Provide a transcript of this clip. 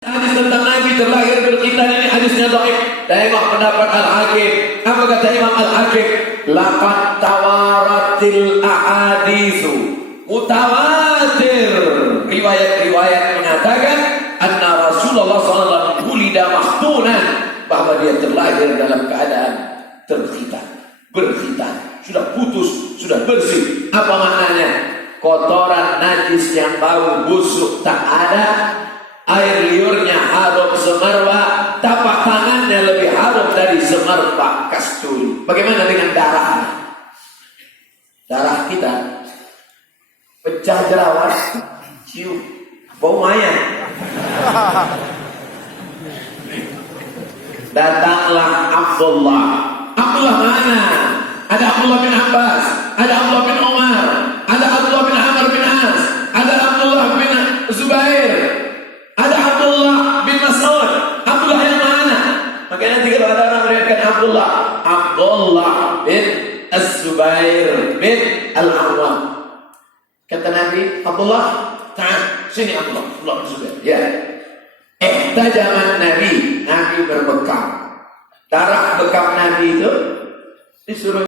Hadis tentang Nabi terlahir berkhitan ini hadisnya dhaif. Imam pendapat Al-Hakim. Apa kata Imam Al-Hakim? Laqad tawaratil ahaditsu mutawatir. Riwayat-riwayat mengatakan anna Rasulullah sallallahu alaihi wasallam wulida mahtunan, bahwa dia terlahir dalam keadaan terkhitan, berkhitan, sudah putus, sudah bersih. Apa maknanya? Kotoran najis yang bau busuk tak ada, air liurnya harum semerbak, tapak tangannya lebih harum dari semerbak kasturi. Bagaimana dengan darah? Darah kita pecah jerawat, cium bau mayat. Datanglah Abdullah. Abdullah mana? Ada Abdullah bin Abbas, ada Abdullah bin Umar, ada Abdullah bin Amr bin As, ada Abdullah bin Zubair, ada Abdullah bin Mas'ud. Abdullah yang mana? Makanya nanti kalau ada orang meriwayatkan Abdullah bin Az-Zubair bin Al-Awwam, kata Nabi, Abdullah, ta'al, sini Abdullah bin Zubair. Ya. Zaman Nabi berbekam. Darah bekam Nabi itu disuruh